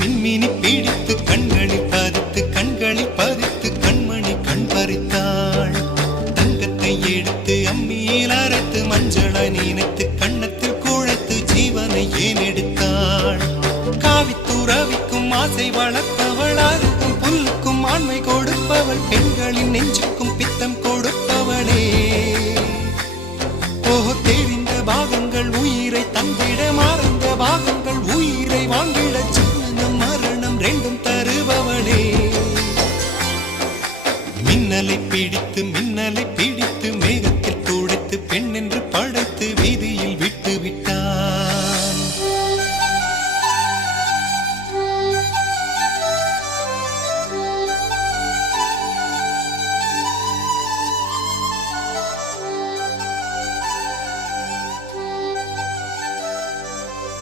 மின்மினி பீடித்து கண்களில் பதித்து கண்மணி கண் பறித்தாள். தங்கத்தை எடுத்து அம்மியில் அரைத்து மஞ்சளாய் நினைத்து கண்ணத்தில் குழைத்து ஜீவனை ஏன் எடுத்தாள். காவித்துறவிக்கும் ஆசை வளர்ப்பவள், அருகும் புல்லுக்கும் ஆண்மை கொடுப்பவள், பெண்களின் நெஞ்சுக்கும் பித்தம் கொடுப்பவளே.